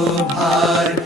ধরণীর ভার হরি